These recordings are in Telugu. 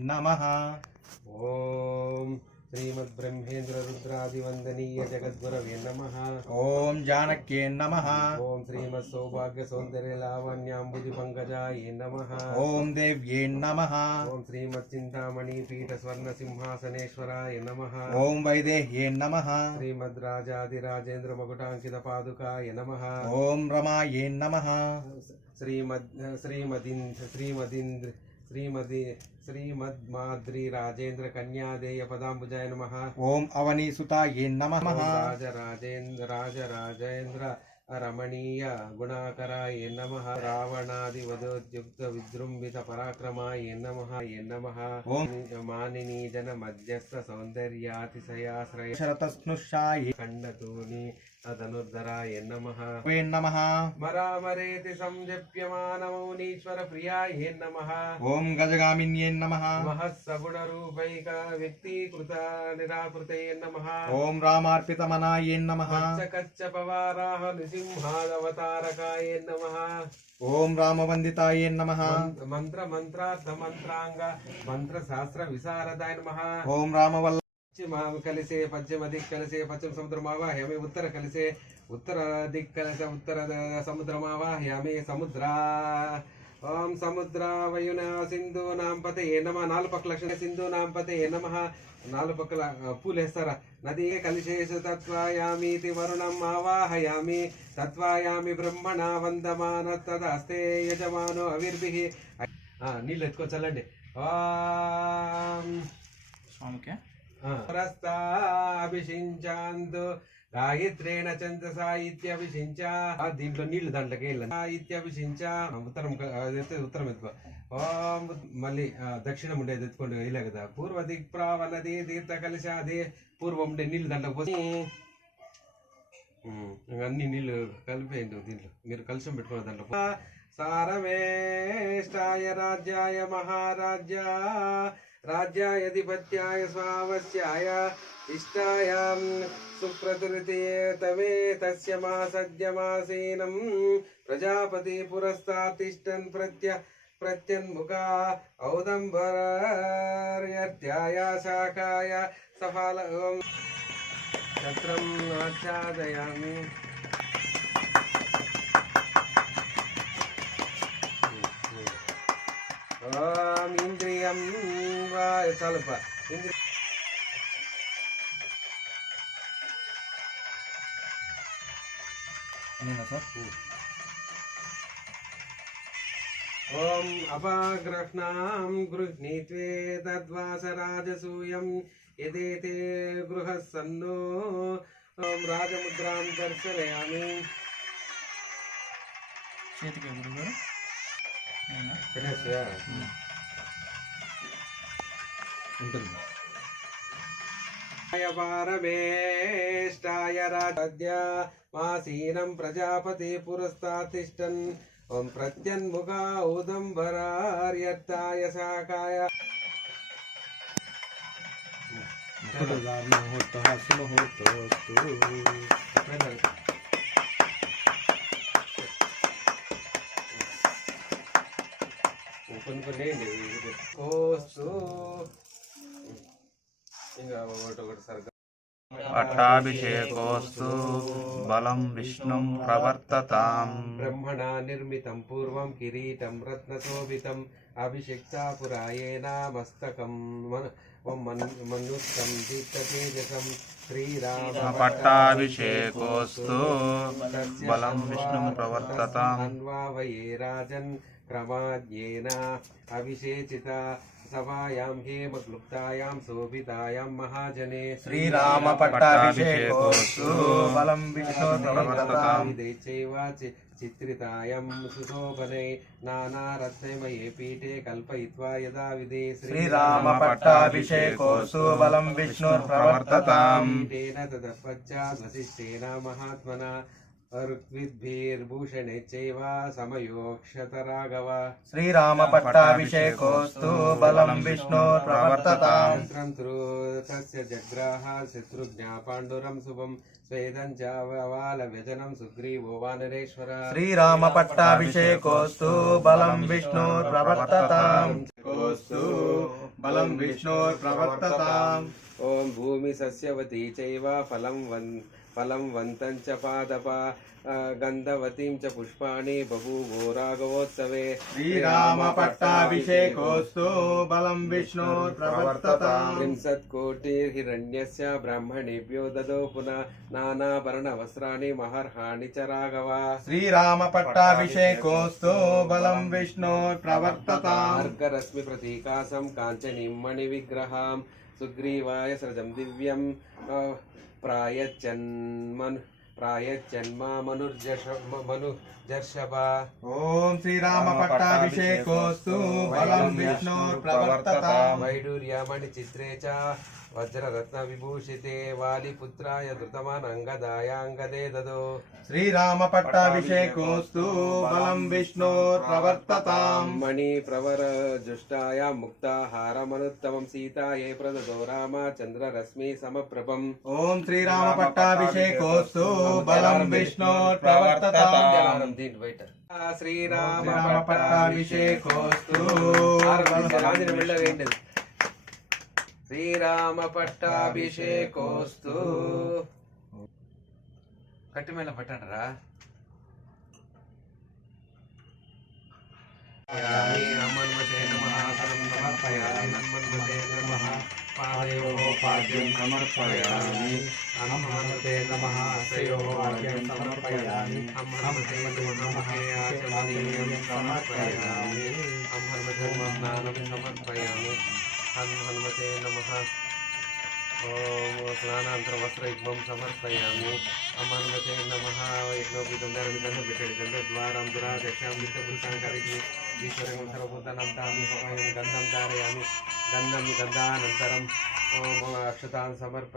नमः। ओम श्रीमद्ब्रह्मेन्द्र रुद्रादिवंदनीय जगद्गुरवे नमः। ओम जानक्ये नमः। ओम श्रीमत्सौभाग्य सौंदर्य लावण्याम्बुधि पंकजाय नमः। ओम देव्ये नमः। ओम श्रीमच्चिंतामणि पीठ स्वर्ण सिंहासनेश्वराय नमः। ओम वैदेह्ये नमः। श्रीमद्राजाधिराजेन्द्र मकुटांकित पादुकाय नमः। ओम रमाये नमः। श्रीमद्माद्री राजेन्द्र कन्यादेय पदाम्बुजाय नमः। ओम अवनीसुताये नमः। राजराजेन्द्र रमणीय गुणाकराय नमः। रावणादिवदोद्युक्त विजृंभित पराक्रमाय नमः। ओम मानिनी जन मध्यस्थ सौंदर्यातिशयाश्रय शरतस्नुषाये खंडतूनि धनुर्धराय नमः। वे नमः। मरामरेति संजप्यमानमौनीश्वर प्रियाय नमः। ओम गजगामिन्ये नमः। महत्सगुणरूपैक व्यक्तीकृत निराकृते नमः। ओम रामार्पितमनाये नमः। कच्च पवाराह नृसिंहावतारकाय नमः। ओम रामवंदिताये नमः। मंत्र मंत्रार्थ मंत्रांग मंत्र शास्त्र विशारदाय नमः। ओम रामवल्ल कलसे पश्चिम दिक् कलसे पश्चिम समुद्रमावाह्यामि उत्तर कलसे उत्तर दिक् कलसे उत्तर समुद्रमावाह्यामि समुद्रा ओम समुद्रावयुना सिंधूनां पतये नमः। नाలుగు పక్కల సింధూనాం పతये నమః. నాలుగు పక్కల పూలు వేస్తారా. నదీ కలిశేషు తత్వాయామీతి వరుణం ఆవాహయామి తత్వాయామి బ్రహ్మణ వందమాన తదాస్తే యజమానో అవిర్భిః. నీళ్ళు ఎత్తుకో చల్లండి. స్వామికే అభిషించాంతు గాయత్రేణ చంద్ర సాహిత్యభిషించ. దీంట్లో నీళ్లు దాంట్లోకి వెళ్ళండి. సాహిత్యభిషించ ఉత్తరం ఉత్తరం ఎత్తుకో. ఓం మళ్ళీ దక్షిణం ఉండేది ఎత్తుకోండి. ఇలా కదా పూర్వ దిక్ప్రావనది తీర్థ కలిశాది. పూర్వం ఉండే నీళ్లు దాంట్లో పోసి అన్ని నీళ్లు కలిపేయండి. దీంట్లో మీరు కలుషం పెట్టుకున్న దాంట్లో సారమేష్టాయ రాజ్యాయ మహారాజ్య राज्याधिपत्याय स्वावस्याय इष्टायां सुप्रतिरिते तवे तस्य मासद्यमासीनं प्रजापति पुरस्तात् तिष्ठन् प्रत्यन्मुखा औदम्बर्यर्त्याय शाखाय सफलं छत्रम् आच्छादयामि. ओम इंद्रियं चलप ओम अपाग्रह्णां गृह्णीत्वे तद्वासराजसूयं यदेते गृहस्सन्नो ओम राजमुद्रां दर्शयामि. पारमेष्टाय राज्यामासीनं प्रजापति पुरस्तात् तिष्ठन् ओम प्रत्यन्मुखा औदम्बरार्यर्ताय शाखाय पट्टाभिषेकोस्तु बलं विष्णुं प्रवर्तताम्. ब्रह्मणा निर्मितं पूर्वं किरीटं रत्नशोभितम् अभिषिक्ता पुरायेण मस्तकं मनुष्यं दीप्ततेजसं श्रीराम. पट्टाभिषेकोस्तु बलं विष्णुं प्रवर्तताम्. अन्वावये राजन् क्रमाद्येन अभिषेचिता सभायां हेमक्लुप्तायां शोभितायां महाजने श्रीराम पट्टाभिषेकोस्तु बलं विष्णुं प्रवर्तताम्. चित्रितायां सुशोभने नानारत्नमये पीठे कल्पयित्वा यदा विदे श्रीराम पट्टाभिषेकोस्तु बलं विष्णुं प्रवर्तताम्. तेन ततः पश्चात् वसिष्ठेन महात्मना ऋग्विद्भिर्भूषणे चैव समयोक्षत राघव శ్రీరామ పట్టాభిషేకోస్తు బలం విష్ణు ప్రవర్తతాం तस्य जग्राह शत्रुघ्ना पाण्डुरं शुभं स्वेदं च वाल व्यजनं सुग्रीवो वानरेश्वर శ్రీరామ పట్టాభిషేకోస్తు బలం విష్ణు ప్రవర్తతాం బలం విష్ణు ప్రవర్తతాం ॐ भूमि सस्यवती चैव फलं वन्तं च पादप गन्धवतीं च पुष्पाणि बभूवो राघवोत्सवे శ్రీరామ పట్టాభిషేకోస్తు బలం విష్ణు ప్రవర్తతాం त्रिंशत्कोटिर्हिरण्यस्य ब्राह्मणेभ्यो ददौ पुनः नानाभरणवस्त्राणि महर्हाणि च राघव శ్రీరామ పట్టాభిషేకోస్తు బలం విష్ణు ప్రవర్తతాం अर्घरश्मि प्रतीकासं काञ्चनीं मणिविग्रहां सुग्रीवाय सृजं दिव्यं प्रायच्छन्मामनुजर्षभ ఓం శ్రీరామ పట్టాభిషేకోస్తు బలం విష్ణు ప్రవర్తతాం वैडूर्यमणिचित्रे च वज्ररत्नविभूषिते वालिपुत्राय धृतमानङ्गदायाङ्गदे ददो శ్రీరామ పట్టాభిషేకోస్తు బలం విష్ణు ప్రవర్తతాం मणिप्रवर जुष्टाय मुक्ताहारमनुत्तमं सीतायै प्रददो रामचन्द्ररश्मि समप्रभम् ఓం శ్రీరామ పట్టాభిషేకోస్తు బలం విష్ణు ప్రవర్తతాం श्रीराम పట్టాభిషేకోస్తు శ్రీరామ పట్టాభిషేకోస్తు కట్టి మీద పట్టండిరా హనుమతే నమః సమర్పయామి హనుమతే నమః పాదయోః పాద్యం సమర్పయామి హనుమతే నమః హస్తయోః పాద్యం సమర్పయామి హనుమతే నమః ఆచమనీయం సమర్పయామి హనుమతే నమః స్నానం సమర్పయామి హనుమతే నమః ఓం స్నానాంతరం వస్త్రయుగ్మం సమర్పయామి హనుమతే నమః యజ్ఞోపీతం ధర్మితం పెట్టండి గంధద్వారం దురాదక్షాం విత్తపురుషాం కరిగి ఈశ్వరం సర్వభూతానం తామి హోమయం గంధం ధారయామి గంధానంతరం ఓం అక్షతాన్ సమర్ప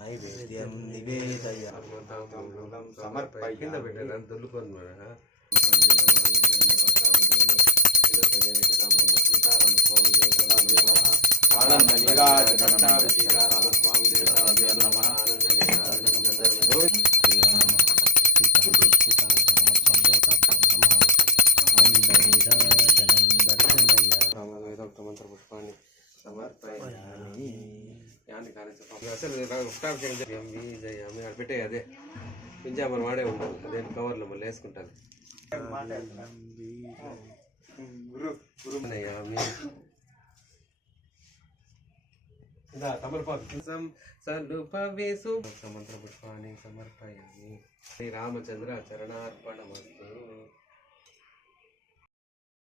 నైవేద్యం నివేదయ కింద పెట్టారు దొల్లుకొని ఆనంద నిరాజ సీతారామస్వామి దేవతాభ్యో నమః మంత్ర పుష్పాన్ని సమర్పయామి అసలు వృక్షాభిషేకం జయామి అది పెట్టే అదే పింజామని వాడే ఉంటాను అదే కవర్లో మళ్ళీ వేసుకుంటాను మంత్ర పుష్పాన్ని సమర్పయామి శ్రీరామచంద్ర చరణార్పణమస్తు